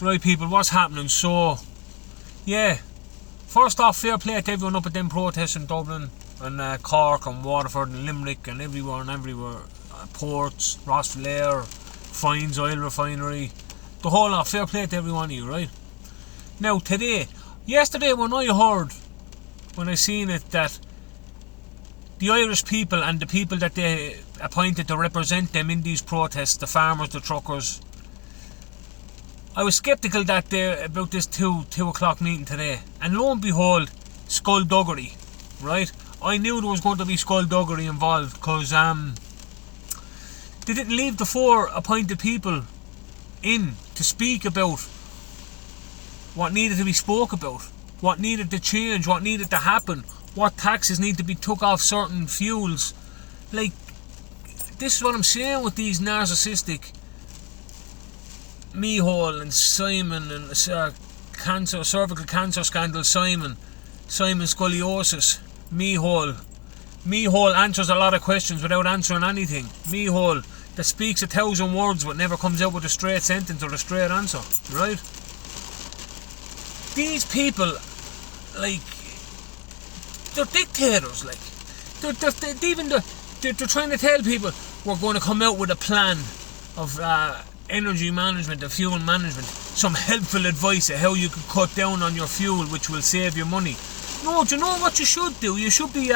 Right, people, what's happening? So, yeah, first off, fair play to everyone up at them protests in Dublin and Cork and Waterford and Limerick and everywhere. Ports, Rossville, Fines Oil Refinery, the whole lot. Fair play to every one of you, right? Now, yesterday when I seen it, that the Irish people and the people that they appointed to represent them in these protests, the farmers, the truckers, I was sceptical about this 2 o'clock meeting today, and lo and behold, skullduggery, right? I knew there was going to be skullduggery involved, because they didn't leave the 4 appointed people in to speak about what needed to be spoke about, what needed to change, what needed to happen, what taxes need to be took off certain fuels. Like, this is what I'm saying with these narcissistic Micheál and Simon and cervical cancer scandal, Simon scoliosis, Micheál answers a lot of questions without answering anything. Micheál that speaks 1,000 words but never comes out with a straight sentence or a straight answer, right? These people, like, they're dictators, like. They're trying to tell people, we're going to come out with a plan of energy management, of fuel management, some helpful advice of how you can cut down on your fuel, which will save you money. No, do you know what you should do? You should be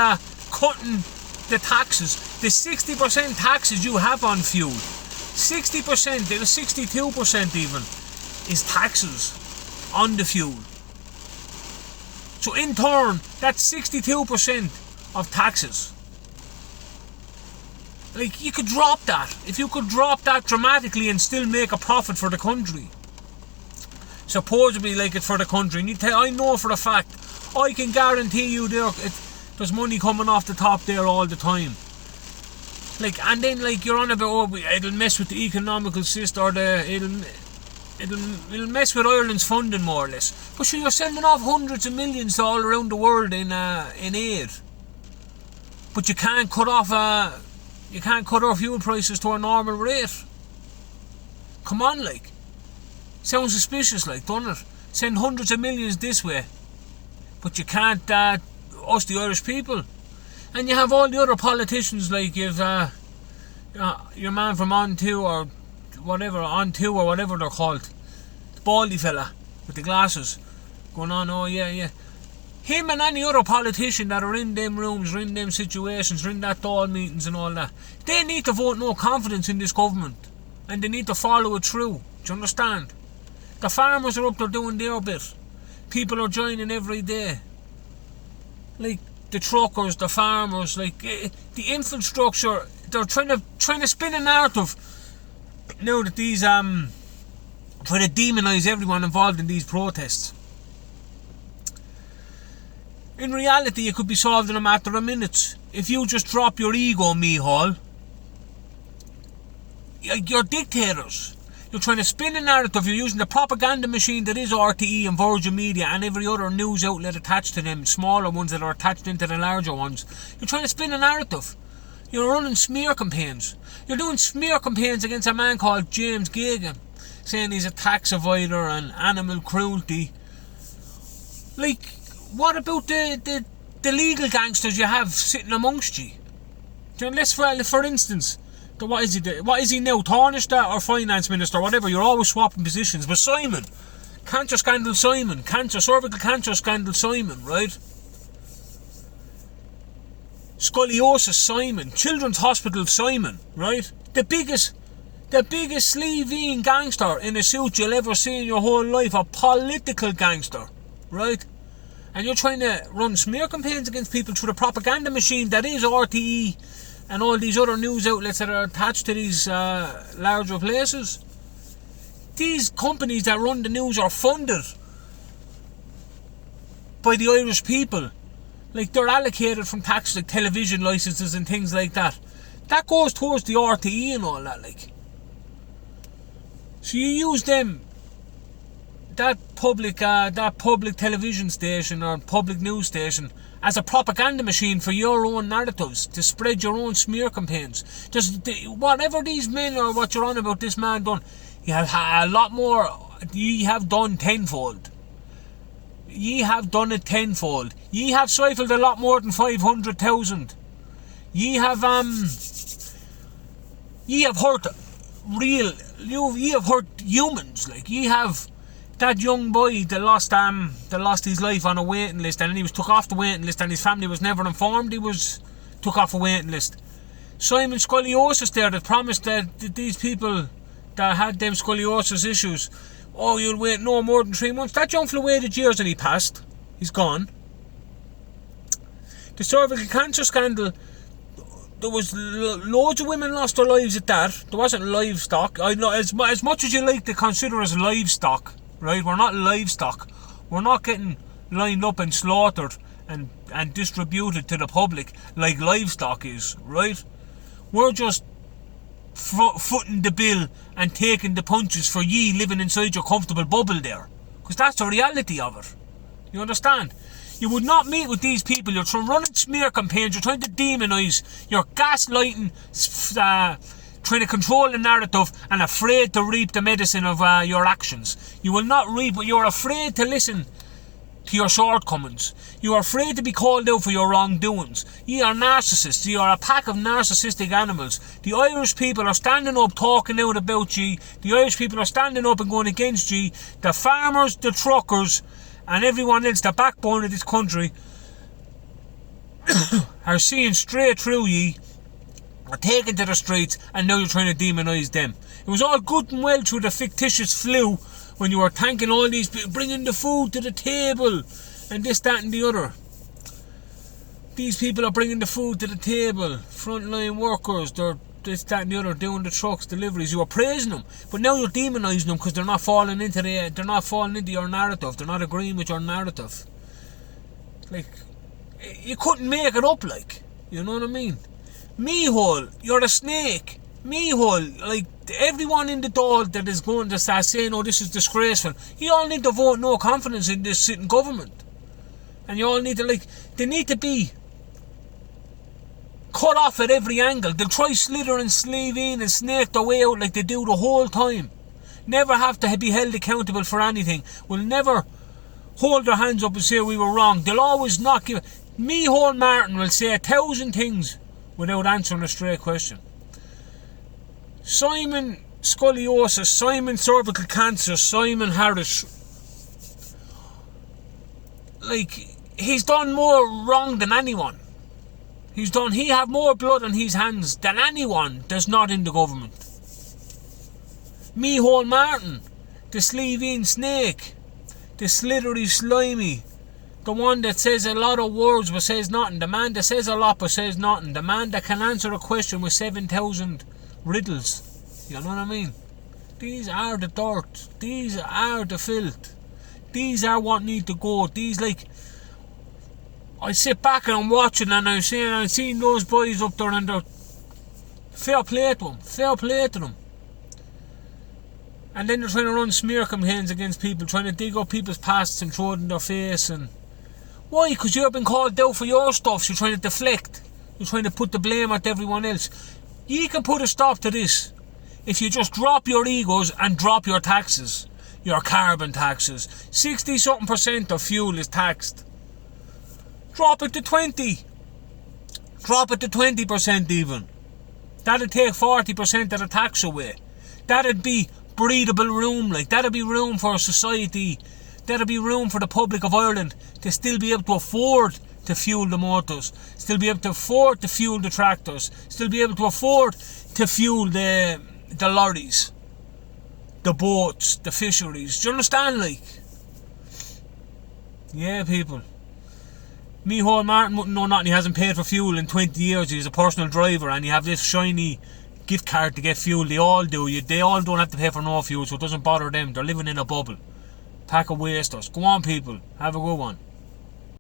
cutting the taxes, the 60% taxes you have on fuel. 60%, 62% even, is taxes on the fuel. So in turn, that's 62% of taxes. Like, you could drop that. If you could drop that dramatically and still make a profit for the country. Supposedly, like, it's for the country. And I know for a fact, I can guarantee you there's money coming off the top there all the time. Like, and then, like, you're on about, it'll mess with the economical system, or it'll mess with Ireland's funding, more or less. But sure, you're sending off hundreds of millions to all around the world in aid. But you can't cut our fuel prices to a normal rate. Come on, like. Sounds suspicious, like, doesn't it? Send hundreds of millions this way. But you can't, us the Irish people. And you have all the other politicians, like you've your man from On2 or whatever they're called, the baldy fella with the glasses, going on, oh yeah. Him and any other politician that are in them rooms, or in them situations, or in that Dáil meetings and all that, they need to vote no confidence in this government, and they need to follow it through. Do you understand? The farmers are up there doing their bit. People are joining every day. Like, the truckers, the farmers, like, the infrastructure, they're trying to spin a narrative now that these try to demonise everyone involved in these protests. In reality, it could be solved in a matter of minutes. If you just drop your ego, Micheál, you're dictators. You're trying to spin a narrative. You're using the propaganda machine that is RTE and Virgin Media and every other news outlet attached to them, smaller ones that are attached into the larger ones. You're trying to spin a narrative. You're running smear campaigns. You're doing smear campaigns against a man called James Geoghegan, saying he's a tax avoider and animal cruelty. Like, what about the legal gangsters you have sitting amongst you? Let's, for instance, what is he now, Taoiseach or Finance Minister, whatever? You're always swapping positions. But Simon, cervical cancer scandal Simon, right? Scoliosis Simon, Children's Hospital Simon, right? The biggest sleeving gangster in a suit you'll ever see in your whole life, a political gangster, right? And you're trying to run smear campaigns against people through the propaganda machine that is RTE and all these other news outlets that are attached to these larger places. These companies that run the news are funded by the Irish people. Like, they're allocated from taxes, like television licenses and things like that. That goes towards the RTE and all that, like. So you use them, that public television station or public news station, as a propaganda machine for your own narratives, to spread your own smear campaigns. Just whatever these men or what you're on about this man done, you have a lot more ye have done tenfold. Ye have done it tenfold. Ye have stifled a lot more than 500,000. Ye have hurt ye have hurt humans. Like, ye have that young boy that lost his life on a waiting list, and he was took off the waiting list, and his family was never informed he was took off a waiting list. Simon Scoliosis there, that promised that these people that had them scoliosis issues, oh, you'll wait no more than 3 months. That young fella waited years and he passed. He's gone. The cervical cancer scandal, there was loads of women lost their lives at that. There wasn't livestock. I know, as much as you like to consider us livestock, right? We're not livestock. We're not getting lined up and slaughtered and distributed to the public like livestock is, right? We're just footing the bill and taking the punches for ye living inside your comfortable bubble there. Because that's the reality of it. You understand? You would not meet with these people. You're running smear campaigns. You're trying to demonise. You're gaslighting, trying to control the narrative, and afraid to reap the medicine of your actions. You will not reap, but you're afraid to listen to your shortcomings. You are afraid to be called out for your wrongdoings. Ye are narcissists. You are a pack of narcissistic animals. The Irish people are standing up talking out about ye. The Irish people are standing up and going against ye. The farmers, the truckers, and everyone else, the backbone of this country, are seeing straight through ye, are taken to the streets, and now you're trying to demonise them. It was all good and well through the fictitious flu, when you were thanking all these people, bringing the food to the table, and this, that and the other. These people are bringing the food to the table. Frontline workers, they're this, that and the other, doing the trucks, deliveries. You were praising them, but now you're demonising them because they're not falling into your narrative. They're not agreeing with your narrative. Like, you couldn't make it up, like, you know what I mean? Mehole, you're a snake. Mehole, like, everyone in the Dáil that is going to start saying, oh, this is disgraceful, you all need to vote no confidence in this sitting government. And you all need to, like, they need to be cut off at every angle. They'll try slither and sleeve in and snake their way out like they do the whole time. Never have to be held accountable for anything. Will never hold their hands up and say we were wrong. They'll always not give. Mehole Martin will say 1,000 things without answering a straight question. Simon Scoliosis, Simon Cervical Cancer, Simon Harris, like, he's done more wrong than anyone. He have more blood on his hands than anyone that's not in the government. Mehole Martin, the sleeve-in snake, the slithery slimy, the one that says a lot of words but says nothing, the man that says a lot but says nothing, the man that can answer a question with 7,000 riddles. You know what I mean? These are the dirt. These are the filth. These are what need to go. These, like, I sit back and I'm watching and I'm seeing those boys up there, and they're fair play to them. And then they're trying to run smear campaigns against people, trying to dig up people's pasts and throw it in their face. And why? Because you've been called out for your stuff, so you're trying to deflect. You're trying to put the blame at everyone else. You can put a stop to this if you just drop your egos and drop your taxes, your carbon taxes. 60-something% of fuel is taxed. Drop it to 20. Drop it to 20% even. That'd take 40% of the tax away. That'd be breathable room, like, that'd be room for society. That'd be room for the public of Ireland to still be able to afford to fuel the motors, still be able to afford to fuel the tractors, still be able to afford to fuel the lorries, the boats, the fisheries. Do you understand, like? Yeah, people. Mehole Martin wouldn't know nothing. He hasn't paid for fuel in 20 years. He's a personal driver, and you have this shiny gift card to get fuel. They all do. They all don't have to pay for no fuel, so it doesn't bother them. They're living in a bubble. Pack of wasters. Go on, people. Have a good one.